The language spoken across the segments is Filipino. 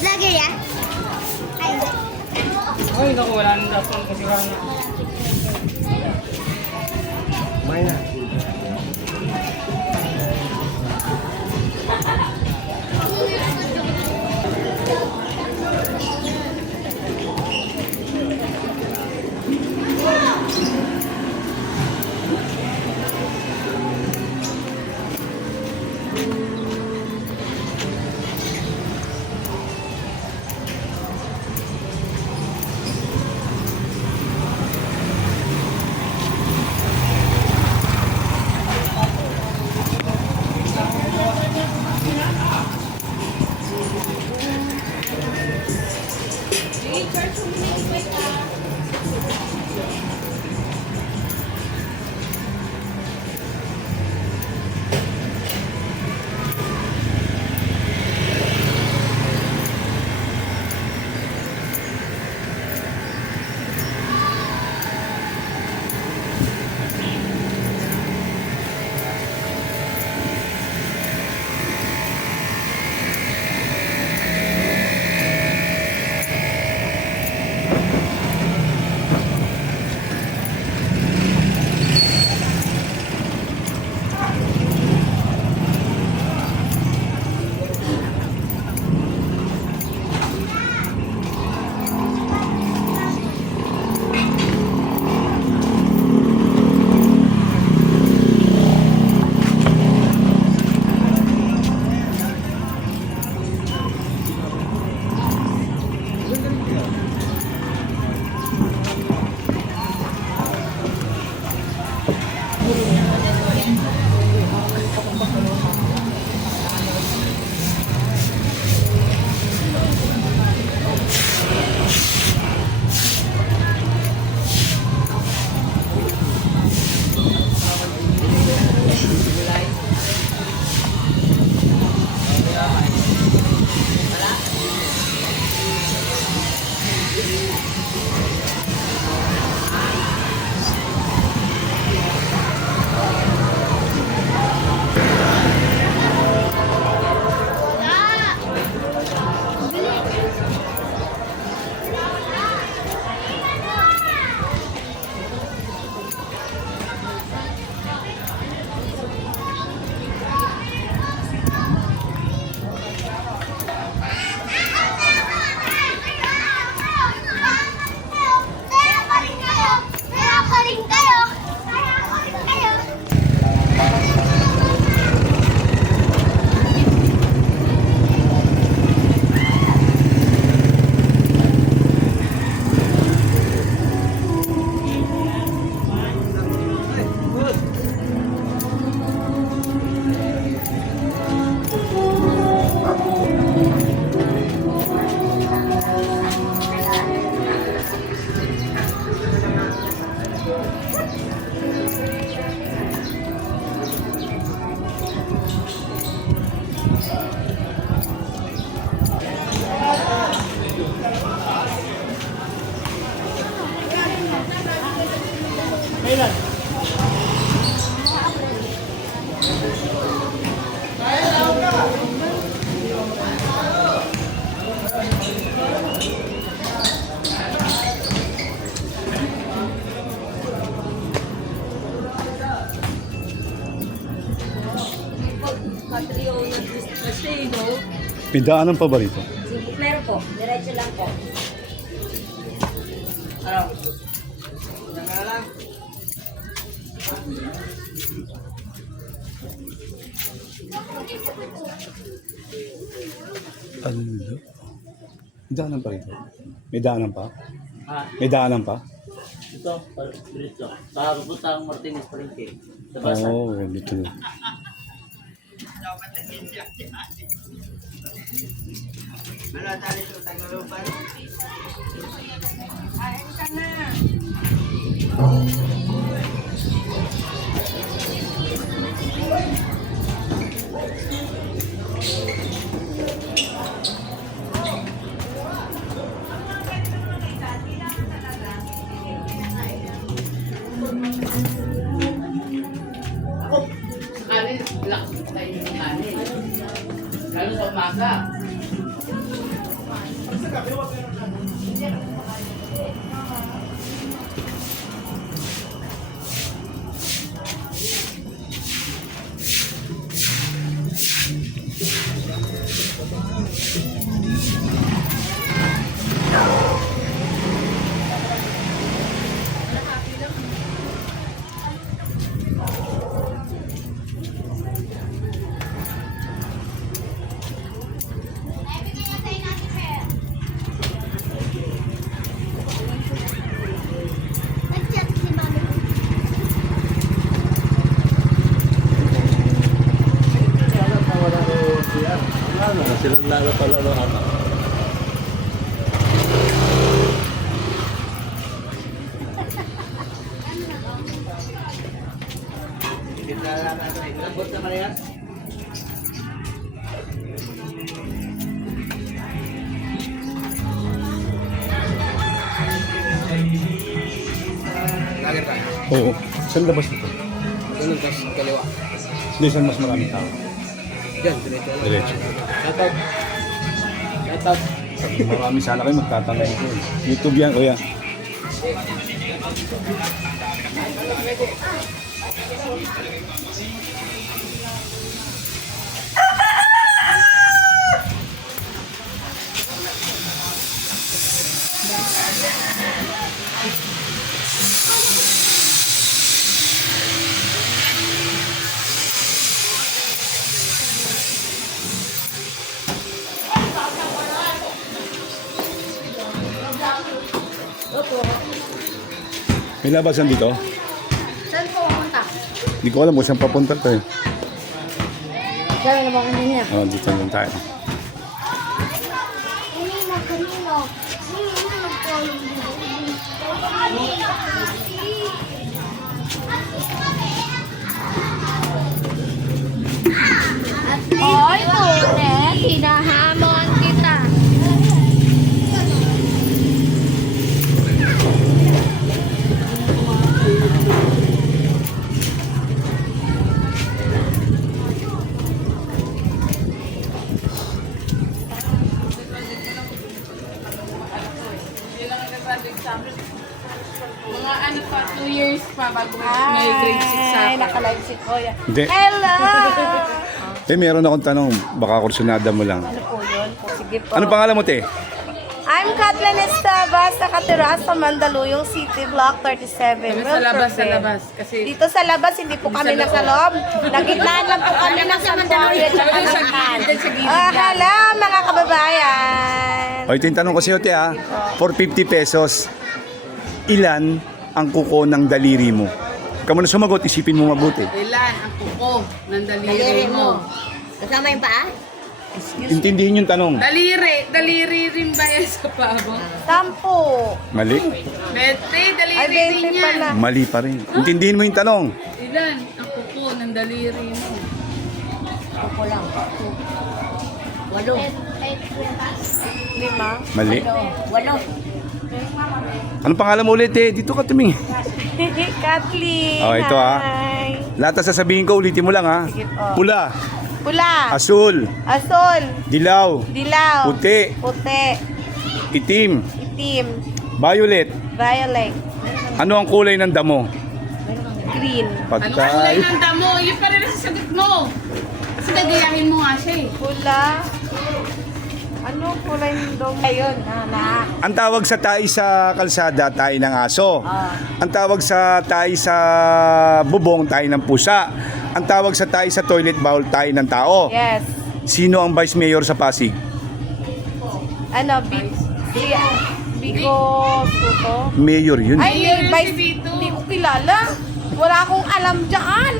Vlogger ya? Ay, naku, wala nang dapat kasi karang Kumain na. Kailan? May daanan pa ba rito? Meron po, diretso lang po. Ano? Diyan ka na lang. Ano? May daanan pa rito? May daanan pa? Ah, May daanan pa? ito, dito. Papunta ang Martinez Palengke. Sa basa. Oo, dito na. Kanin, black tayo ng kanin. Lalo sa umaga. Nag-chat si mami. Silang lalo pala ng anak. Lambot naman yan. Oo. Saan labas dito? Ano tas kaliwa? Hindi, saan mas maraming tao? Diyan, diretso lang. Diretso. Shoutout. Shoutout. Marami sana kayo magtatanong ko. YouTube yan, kuya. May labasan dito? Saan po pumunta? Hindi ko alam kung saan papunta to eh. Saan naman kanina? Oh, dito lang tayo. Kanino, kanino? Kanino nag-follow Hoy, Tune, hinahamon kita. Mga ano pa, 2 years pa bago may grade 6 Ay, ako. nakalive si Kuya. Hindi. Hello! Eh, meron akong tanong. Baka kursunada mo lang. Ano po yun? Sige po. Ano pangalan mo, te? I'm Kathleen Estabas, nakatira sa Mandaluyong City, Block 37. Kami sa labas, sa labas. Kasi Dito sa labas, hindi po kami Sa nasa loob. Nagitnaan lang po kami ng Santuario at Kami sa Panakan. gilid, sa gilid Ah, lang. hello mga kababayan. O, ito yung tanong ko sa'yo, te, ha? For 50 pesos, ilan ang kuko ng daliri mo? Huwag ka muna sumagot, isipin mo mabuti. ilan ang kuko ng daliri Daliri mo? mo. Kasama yung paa? Intindihin yung tanong. Daliri rin ba yan sa pabo? 10. Mali? Bete, daliri Ay, rin 20 yan. pala. Mali pa rin. Intindihin mo yung tanong. Ilan ang kuko ng daliri mo? Ako lang. 8. 5. Mali. 8. Anong pangalan mo ulit, eh? Dito ka tumingin. Kathleen. Oh, ito, ah. Hi. Lahat na sasabihin ko, ulitin mo lang, ha? Sige po. Pula, Pula. asul, Asul. dilaw, Dilaw. puti, Puti. itim, Itim. violet. Violet. Ano ang kulay ng damo? Green. Anong kulay Patay. ng damo? Yun pa rin ang sasagot mo. Kasi gagayahin mo nga siya eh. Pula. Ano kulay ng dog? Ayun, na. Ang tawag sa tahi sa kalsada, tahi ng aso. Ang tawag sa tahi sa bubong, tahi ng pusa. Ang tawag sa tahi sa toilet bowl, tahi ng tao. Yes. Sino ang vice mayor sa Pasig? Ano, Biko Soto? Mayor yun. Ay, Ayun, may si vice. Vito. Hindi ko kilala. Wala akong alam dyan.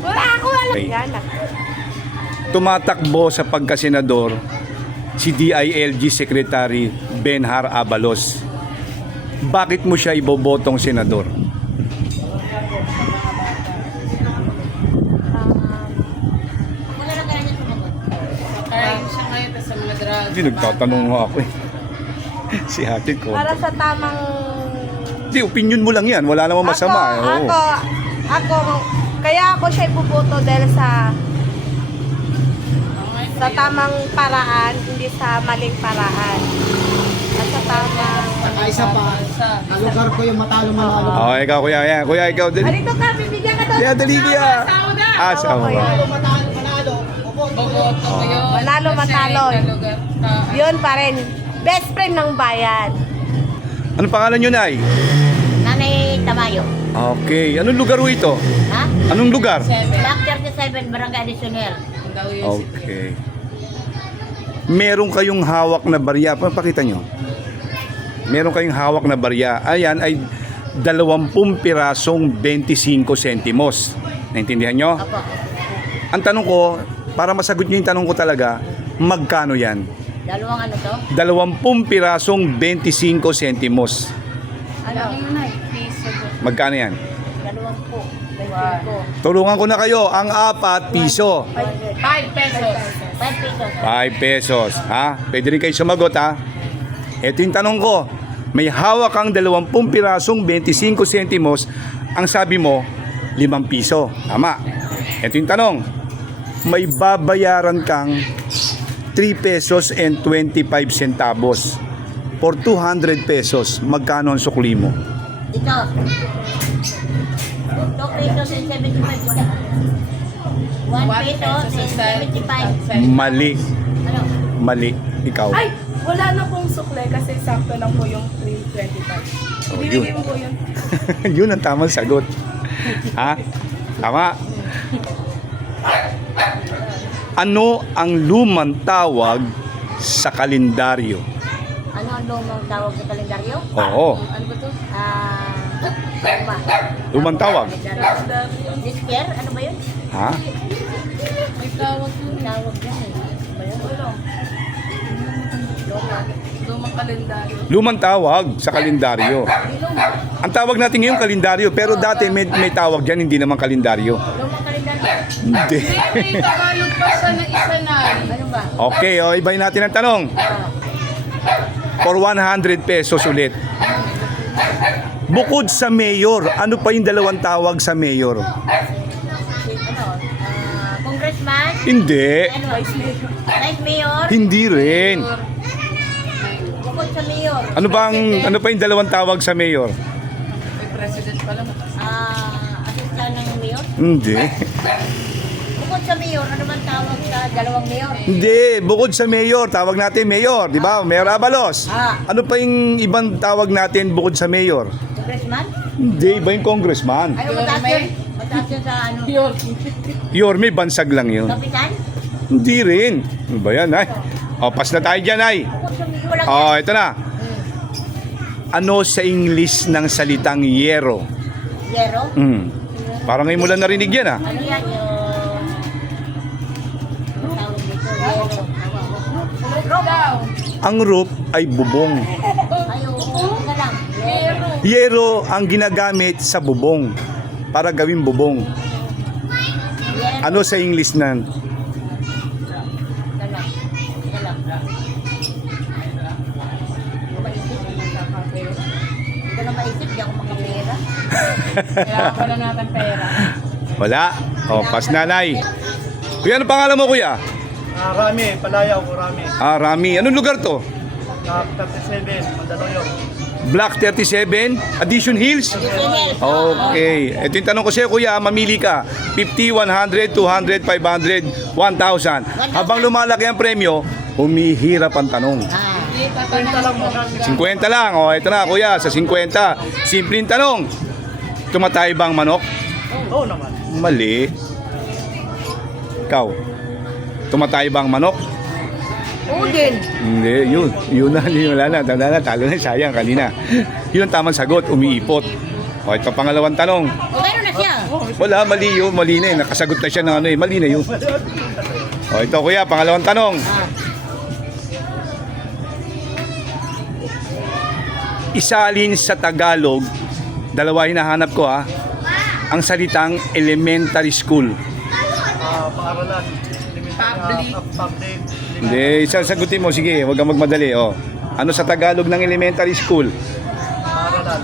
Wala akong alam Okay. Yan na. Tumatakbo sa pagkasenador si DILG Secretary Benhar Abalos. Bakit mo siya ibobotong senador? Wala na kaya niya sumagot. Kaya siya ngayon sa mga drugs. Hindi, nagtatanong nga ako eh. Si ate ko. Para sa tamang... Hindi, opinion mo lang yan. Wala namang masama. Oo. Ako, kaya ako siya ipuputo dahil sa tamang paraan, hindi sa maling paraan. At sa tamang... Saka isa pa, ang lugar ko yung matalo-manalo. Oh, ikaw, kuya. Yan. Kuya, ikaw. Dali. Halito ka, bibigyan ka daw. Kaya dali kuya. Sauda! Asawa Ako ba? yan. Manalo. Boboto ko yun. Manalo, Kasi matalo. sa lugar. Yun pa rin. Best friend ng bayan. Anong pangalan nyo, Nay? Nanay Tamayo. Okay. Anong lugar ho ito? Ha? Anong lugar? Block 37, Barangay Additional. Okay. Meron kayong hawak na barya. Pakita nyo. Meron kayong hawak na barya. Ayan ay 20 pirasong 25 sentimos. Naintindihan nyo? Opo. Ang tanong ko, para masagot nyo yung tanong ko talaga, magkano yan? Dalawang ano to? 20 pirasong 25 sentimos. Ano? Piso ko. Magkano yan? 20. 25. Tulungan ko na kayo. Ang 4 piso. 5 pesos. 5 pesos. 5 pesos. Ha? Pwede rin kayo sumagot, ha? Ito yung tanong ko. May hawak kang 20 pirasong 25 sentimos. Ang sabi mo, 5 piso. Tama. Ito yung tanong. May babayaran kang 3 pesos and 25 centavos. For 200 pesos, magkano ang sukli mo? Dito. 2 pesos and 75. 1 peso and 75. Mali. Ano? Mali. Ikaw. Ay, wala na pong sukle kasi sakto lang po yung 325. Oh, Ibibigay yun. mo po yun. Yun ang tamang sagot. Ha? Tama. Ano ang lumang tawag sa kalendaryo? Ano ang lumang tawag sa kalendaryo? Oo. Ano ba to? Luma. Lumang tawag. This year? Ano ba yun? Ha? May tawag yun. Tawag yan eh. Ano ba yun? Luma. Lumang kalendaryo. Lumang tawag sa kalendaryo. Ang tawag natin ngayon kalendaryo, pero dati may tawag dyan, hindi naman kalendaryo. Lumang kalendaryo. Hindi. May Tagalog pa siya na isa na. Ano ba? Okay, ibahin natin ang tanong. For 100 pesos ulit. Bukod sa mayor, ano pa yung dalawang tawag sa mayor? Ano? Congressman? Hindi. Ano? Vice Mayor? Hindi rin. Bukod sa Mayor. Ano pa yung dalawang tawag sa mayor? May president pala. Assistant ng Mayor? Hindi. Bukod sa Mayor, ano man tawag sa dalawang Mayor? Hindi, bukod sa mayor, tawag natin mayor, di ba? Mayor Abalos. Ano pa yung ibang tawag natin bukod sa mayor? Congressman? Hindi, iba yung congressman. Ay, mataas yun. Mataas yun sa ano? Yorme, bansag lang yun. Kapitan? Hindi rin. Ano ba yan, ay? O, pas na tayo dyan, ay. Bukod sa Mayor, walang O, ito na. Ano sa English ng salitang yero? Yero? Parang ngayon mo lang narinig yan, ah. Ano yan yung... Ano tawag dito? Yero. Daw. Ang roof ay bubong. Ayaw, ka lang. Yero. Yero ang ginagamit sa bubong para gawing bubong. Yero. Ano sa English nan? Ka lang. Ka lang. Hindi ko na maisip, di ako makapera. Kailangan pa na natin pera. Wala. O, pas nanay. Kuya, ano pangalan mo, kuya? Rami, Palayaw, Rami. Rami. Anong lugar to? 37, Mandaluyong. Block 37, Addition Hills? Okay. Ito yung tanong ko sa'yo, kuya. Mamili ka. 50, 100, 200, 500, 1,000. Habang lumalaki ang premyo, humihirap ang tanong. 50 lang. O, ito na, kuya. Sa 50. Simpleng tanong. Tumatay ba ang manok? Oo naman. Mali. Ikaw. Tumatay ba ang manok? Oo din. Hindi, yun na, wala na, tanda na, talo na, sayang kanina. Yun ang tamang sagot, umiipot. O, ito pangalawang tanong. O, meron na siya. Wala, mali yun. Mali na eh. Nakasagot na siya ng ano eh. Mali na yun. O, ito kuya, pangalawang tanong. Isalin sa Tagalog, dalawa hinahanap ko ha, ang salitang elementary school. Paaralan. Public. Public. Hindi, sasagutin mo. Sige, huwag kang magmadali. O, ano sa Tagalog ng elementary school? Paaralan.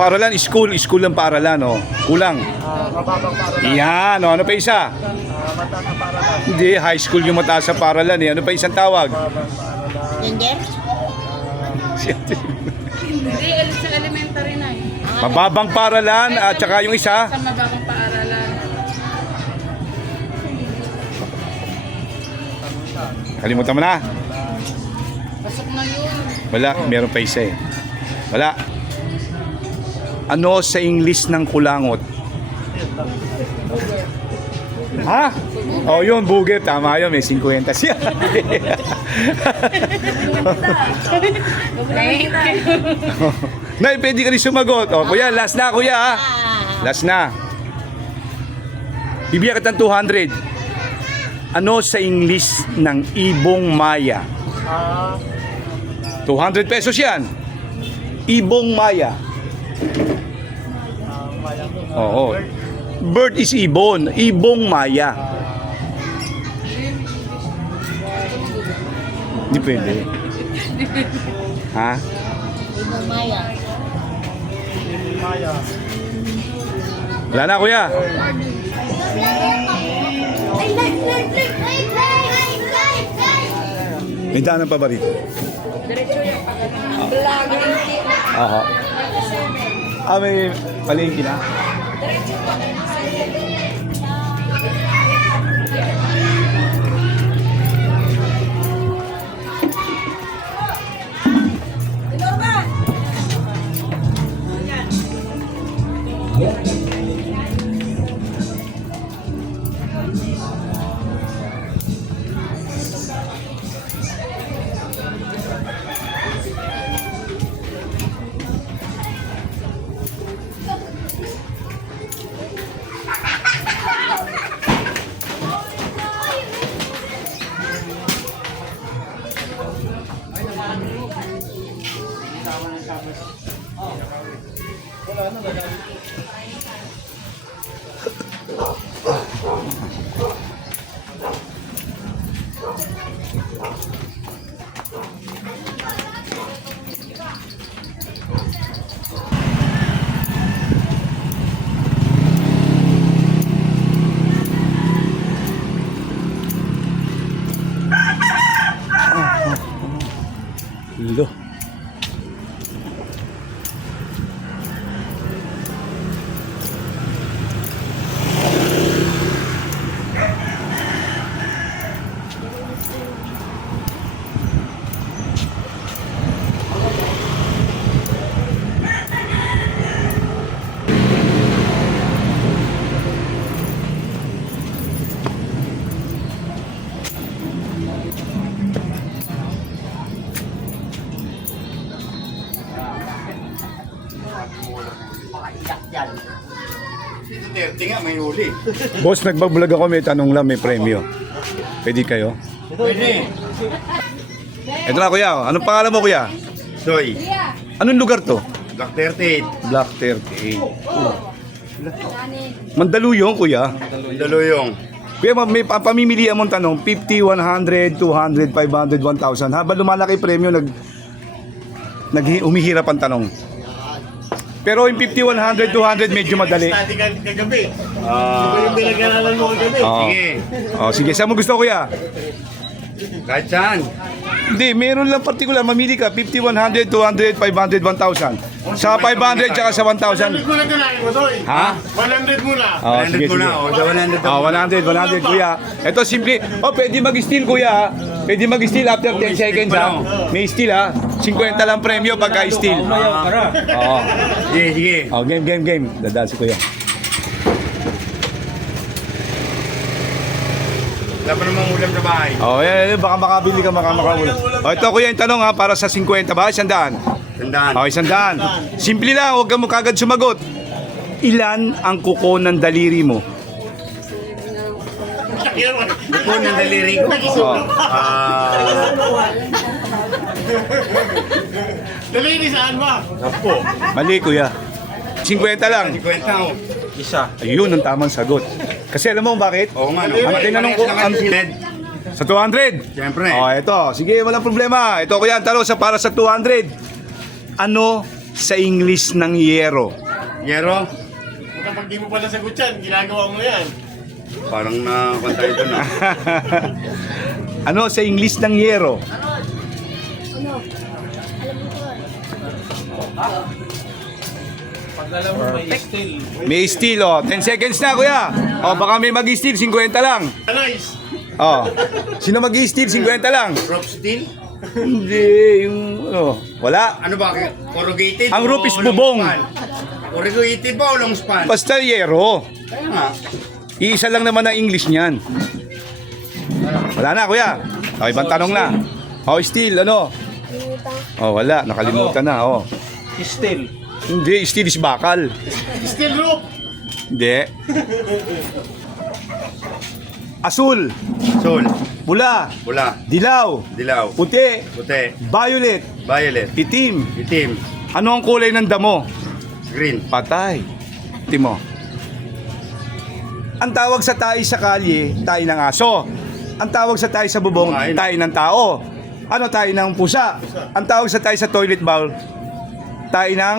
Paaralan, school ng paaralan. O, kulang. Mababang paaralan. Yan, o, ano pa isa? Mataas na paaralan. Hindi, high school yung mataas sa paaralan eh. Ano pa isang tawag? Mababang paaralan. Gender? Hindi, sa elementary na eh. Mababang paaralan at saka yung isa. Sa mababang paaralan. Kalimutan mo na. Pasok na yun. Wala, meron pa isa eh. Wala. Ano sa English ng kulangot? Ha? Oh, yun, buget. Tama yun, may 50 siya. Nay, pwede ka rin sumagot. Oh, kuya, last na, kuya. Ha? Last na. Bibigyan ka ng 200. Ano sa English ng ibong maya? 200 pesos yan. Ibong maya. Oo. Bird is ibon. Ibong maya. Hindi pwede. Ha? Ibang Maya. Maya. Wala na, kuya. May daanan pa ba rito? Aha. May palengke na. Lo. Boss, nagbablog ako, may tanong lang, may premyo. Pwede kayo? Pwede. Ito na, kuya. Anong pangalan mo, kuya? Soy, Anong lugar to? Black 38, Black 38. Mandaluyong, kuya. Daluyong. Kuya, may pamimilian mong tanong, 50, 100, 200, 500, 1,000. Habang lumalaki premyo, umihirap ang tanong. Pero yung 50, 100, 200, medyo madali. Kagabi. Yung pinag-aralan mo kagabi. Oo. Sige, Sige, saan mo gusto, kuya? kahit saan. Hindi, meron lang particular. Mamili ka, 50, 100, 200, 500, 1,000. Sa 500 tsaka sa 1,000. Muna kanahin mo, Soy. Ha? 100 muna. 100 muna, o sa 100 Oh, 100, kuya. Ito simple. Oh, pwede mag-steal, kuya. Ha? Pwede mag-steal after 10 seconds, ha? May steal, ha? 50 lang premyo pagka steal. Oo. Sige, sige. Oh, game. Dadaan si kuya. Wala pa namang ulam sa bahay. Oh, baka makabili ka, makaulam. Oh, ito kuya, yung tanong ha, para sa 50 ba? 100. Tandaan. Oh, 100. Simple lang, huwag ka mo kagad sumagot. Ilan ang kuko ng daliri mo? Buko ng daliri ko. Oh. Daliri saan ba? Apo. Mali, kuya. 50 lang. 50 ako. Ayun ang tamang sagot. Kasi alam mo bakit? Oo nga, no. Ang tinanong ko, sa 200. Siyempre. Oh, ito. Sige, walang problema. Ito ko yan, tanong sa para sa 200. Ano sa English ng yero? Yero. Kapag di mo pala sagot yan, ginagawa mo yan. Parang nakakanta ito na. Ano sa English ng yero? May steel, oh. 10 seconds na, kuya. Oh, baka may mag-steal, 50 lang. Nice. Oh. Sino mag-steal, 50 lang. Rope steel? Hindi, yung, wala. Ano ba? Corrugated? Ang o rope is long bubong. span? Corrugated ba o long span? Basta yero. Kaya nga. Iisa lang naman ang English niyan. Wala na, kuya. O, ibang tanong na. Oh, steel, ano? Oh, wala. Nakalimutan na, oh. Steel. Hindi, steel is bakal. Steel rope. Hindi. Asul, Sol. pula, Pula. dilaw, Dilaw. puti, Puti. violet, Violet. itim. Itim. Ano ang kulay ng damo? Green. Patay. Timo. Ang tawag sa tayo sa kalye, tayo ng aso. Ang tawag sa tayo sa bubong, Kumain. tayo ng tao. Ano tayo ng pusa? Ang tawag sa tayo sa toilet bowl, tayo ng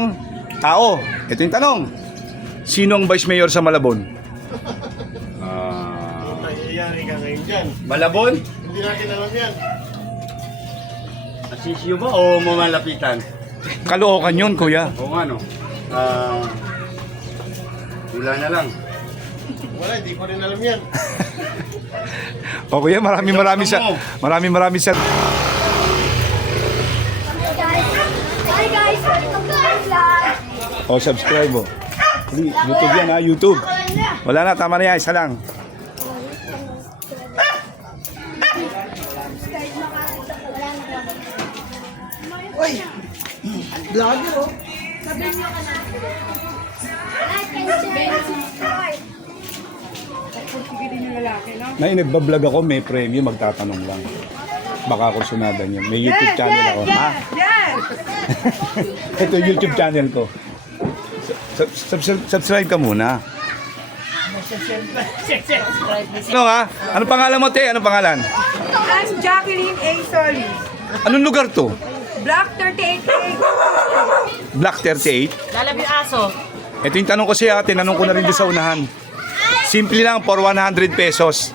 tao. Ito yung tanong. Sino ang vice mayor sa Malabon? Nangyayari ka ngayon dyan. Malabon? Hindi natin alam yan. Asisyo ba o mamalapitan? Kalookan yun, kuya. Oo nga no. Wala na lang. Wala, hindi ko rin alam yan. O kuya, maraming sa... Hi guys, welcome to my vlog. O, subscribe mo. YouTube yan ha, YouTube. Wala na, tama na yan, isa lang. Nay, nagbablog ako, may premium, magtatanong lang. Baka kursunadan yun. May YouTube channel ako. Ha? Ito yung YouTube channel ko. Subscribe ka muna. Ano ha? Anong pangalan mo, te? Anong pangalan? I'm Jacqueline A. Solis. Anong lugar to? Block 38A. Block 38? Lalab yung aso. Ito yung tanong ko siya, tinanong ko na rin doon sa unahan. Simple lang, for 100 pesos.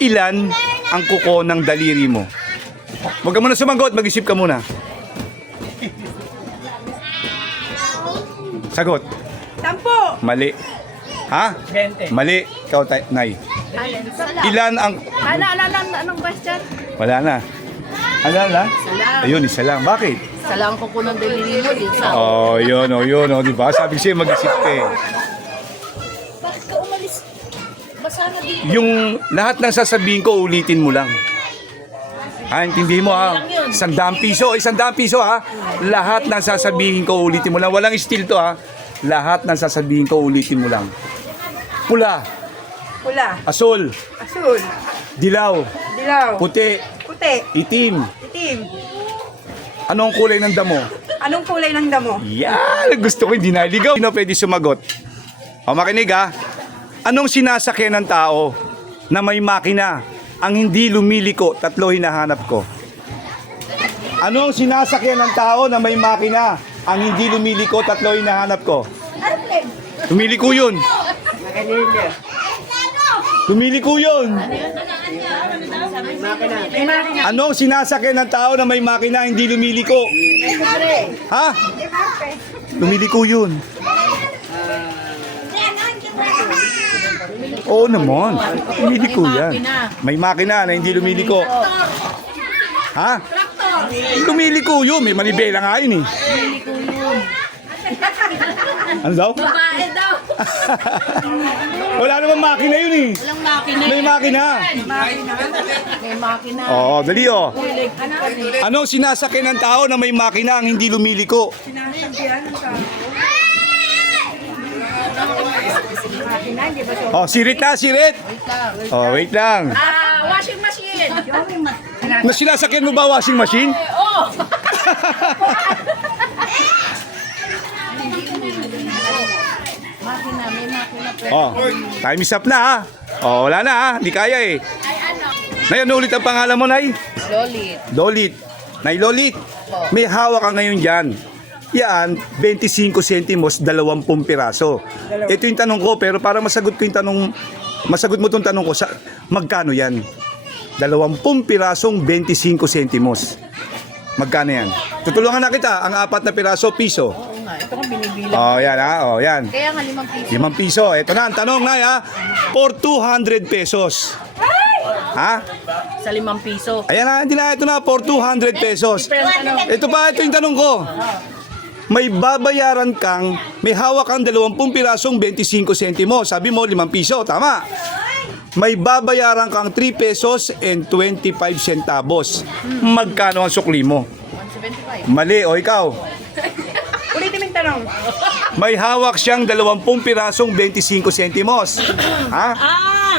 Ilan ang kuko ng daliri mo? Huwag ka muna sumagot, mag-isip ka muna. Sagot. 10. Mali. Ha? 20. Mali. Ikaw, Nay. Ilan ang... Anong question? Wala na. Ano na? Ayun, isa lang. Bakit? Sa lang ko ng daliri mo din sa... Oh, yun, di ba? Sabi ko sa'yo, mag-isip ka eh. Bakit ka umalis? Basa na dito. Yung lahat ng sasabihin ko, ulitin mo lang. Ha, intindihin mo ha? 100 piso, 100 piso ha? Lahat ng sasabihin ko, ulitin mo lang. Walang steal to ha? Lahat ng sasabihin ko, ulitin mo lang. Pula, Pula. asul, Asul. dilaw, Dilaw. puti, Puti. itim. Itim. Anong kulay ng damo? Anong kulay ng damo? Yan! Gusto ko hindi naligaw. Sino pwede sumagot? O makinig ha? Anong sinasakyan ng tao na may makina ang hindi lumiliko? Tatlo hinahanap ko. Anong sinasakyan ng tao na may makina ang hindi lumiliko? Tatlo hinahanap ko. Lumiliko yun. Lumiliko yun. Anong sinasakyan ng tao na may makina hindi lumiliko? Ha? Lumiliko yun. Oo naman. Lumiliko yan. May makina na hindi lumiliko. Ha? Lumiliko yun. May manibela nga yun eh. Ano daw? Babae daw. Wala namang makina yun eh. Walang makina. May makina. May makina. Oo, dali oh. Anong sinasakyan ng tao na may makina ang hindi lumiliko? Sinasakyan ng tao. Oh, sirit na, sirit. Oh, wait lang. Washing machine. Na sinasakyan mo ba washing machine? Oh, time is up na ha. Oh, wala na ha. Hindi kaya eh. Nay, ano ulit ang pangalan mo, Nay? Lolit. Lolit. Nay Lolit, may hawak ka ngayon dyan. Yan, 25 centimos, 20 piraso. Ito yung tanong ko, pero para masagot mo itong tanong ko, magkano yan? 20 pirasong 25 centimos. Magkano yan? Tutulungan na kita, ang 4 na piraso, piso. Oo nga, ito nga binibilang. Oh, yan ha, oh, yan. Kaya nga 5 piso. 5 piso. Ito na, ang tanong na ha, for 200 pesos. Ha? Sa 5 piso. Ayan na, hindi na, ito na, for 200 pesos. Ito pa, ito yung tanong ko. May babayaran kang, may hawak kang 20 pirasong 25 centimo. Sabi mo, 5 piso, tama. May babayaran kang 3 pesos and 25 centavos. Magkano ang sukli mo? 175. Mali, o ikaw. Ulitin mo yung tanong. May hawak siyang 20 pirasong 25 centimos. Ha?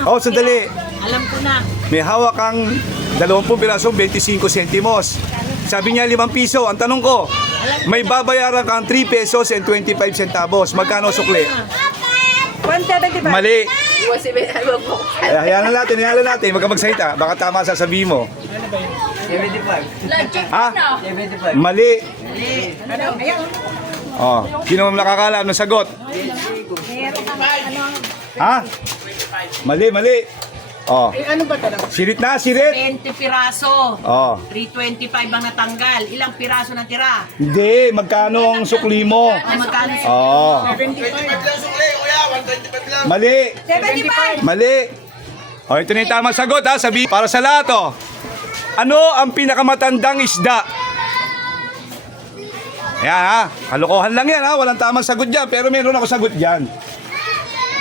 Oh, sandali. Alam ko na. May hawak kang 20 pirasong 25 centimos. Sabi niya 5 piso. Ang tanong ko, may babayaran kang 3 pesos and 25 centavos. Magkano sukli? 175. Mali. 175. Ay, hayaan na natin, hayaan na natin. Huwag ka magsalita. Baka tama sasabihin mo. 75. Ha? Mali. Oh, sino mo nakakaalam ng sagot? Ha? Mali, mali. Oh. Ano ba tanong? Sirit na, sirit. 20 piraso. Oh. 325 ang natanggal. Ilang piraso na tira? Hindi, magkano ang sukli mo? Magkano? Oh. Mali. 75. Mali. Oh, ito na yung tamang sagot ha. Sabi para sa lahat oh. Ano ang pinakamatandang isda? Ayan ha. Kalokohan lang yan ha. Walang tamang sagot dyan. Pero meron ako sagot dyan.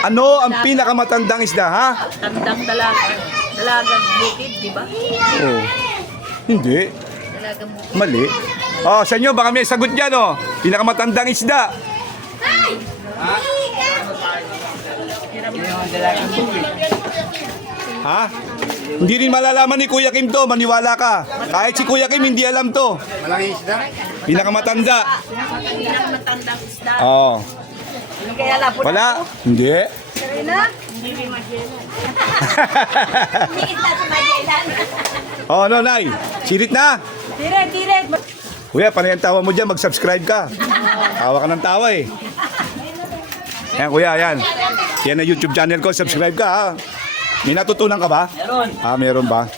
Ano ang pinakamatandang isda ha? Tandang dalaga. Dalagang bukid, di ba? Oh. Hindi. Mali. Oh, sa inyo baka may sagot dyan oh. Pinakamatandang isda. Ha? Hindi rin malalaman ni Kuya Kim to, maniwala ka. Kahit si Kuya Kim hindi alam to. Malaking isda? Pinakamatanda. Pinakamatandang isda. Oh. Kaya lapot. Wala? Hindi. Serena? Hindi isda si Magellan. Oh, no, Nay. Sirit na. Direct. Kuya, panay ang tawa mo dyan, mag-subscribe ka. Tawa ka ng tawa eh. Yan, Kuya, yan. Yan ang YouTube channel ko, subscribe ka ha. May natutunan ka ba? Meron. Ah, meron ba?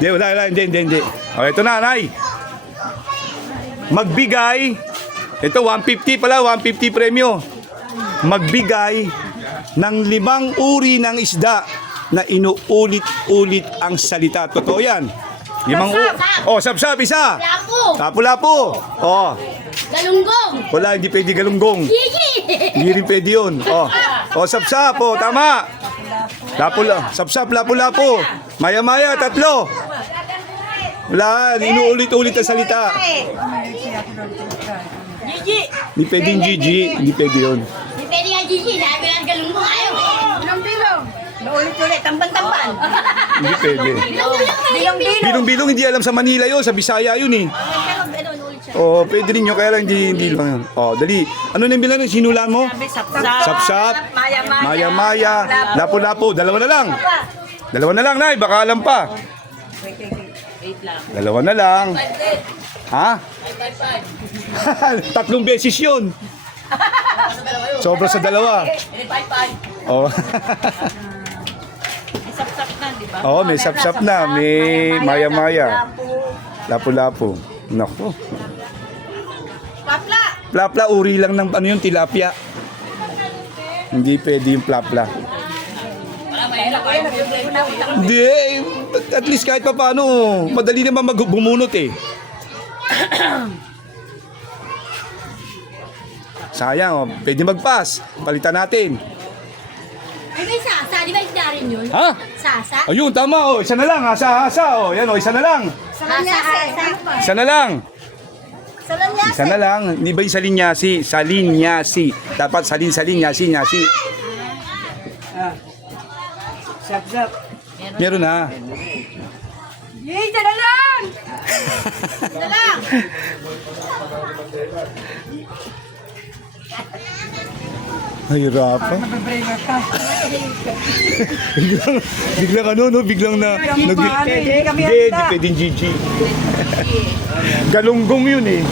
Hindi, wala, hindi. O, ito na, Nay. Magbigay, ito 150 pala, 150 premyo. Magbigay ng 5 uri ng isda na inuulit-ulit ang salita. Totoo yan. 5 Oh, sab-sab, isa. Lapu-lapu. Oh. Galunggong. Wala, hindi pwede galunggong. Hindi rin pwede yun. Oh, sap-sap. Oh, tama. Sap-sap, lapu-lapu. Maya-maya, 3. Wala, inuulit-ulit ang salita. Gigi. Hindi pwedeng Gigi. Hindi pwede yun. Hindi pwede nga Gigi. Sabi lang galunggong. Ayaw. Bilong-bilong. Naulit-ulit. Tampan-tampan. Hindi pwede. Bilong-bilong. Bilong-bilong, hindi alam sa Manila yun. Sa Bisaya yun eh. Oh, pwede rin yun. Kaya lang hindi lang yun. Oh, dali. Ano na yung bilang yun? Sinulan mo? Sap-sap. Maya-maya. Lapu-lapu. Dalawa na lang. Dalawa na lang, Nay. Baka alam pa. Dalawa na lang. Ha? 3 beses yun. Sobra sa dalawa. Oh. Sap-sap na, di ba? Oh, may sap-sap na. May maya-maya. Lapu-lapu. Naku. Papla. Plapla, uri lang ng ano yung tilapia. Hindi pwede yung plapla. Hindi, at least kahit pa paano, madali naman bumunot eh. Sayang, oh, pwede mag-pass. Palitan natin. Ay, may sasa. Di ba isda rin yun? Ha? Sasa? Ayun, tama oh. Isa na lang, hasa-hasa oh. Yan oh, isa na lang. Sasa. Isa na lang. Salanyasi. Isa na lang. Hindi ba yung salinyasi? Salinyasi. Dapat salin-salin, nyasi-nyasi. Meron na. Yay, dyan na lang! Nahirapan. biglang ano, no? Biglang na... Hindi, pwedeng Gigi. Galunggong yun eh.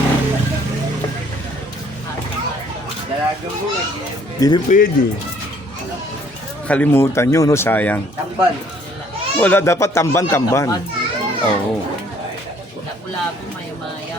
Hindi pwede. Kalimutan nyo, no? Sayang. Tamban. Wala, dapat tamban-tamban. Oo. Lapu-lapu, maya-maya.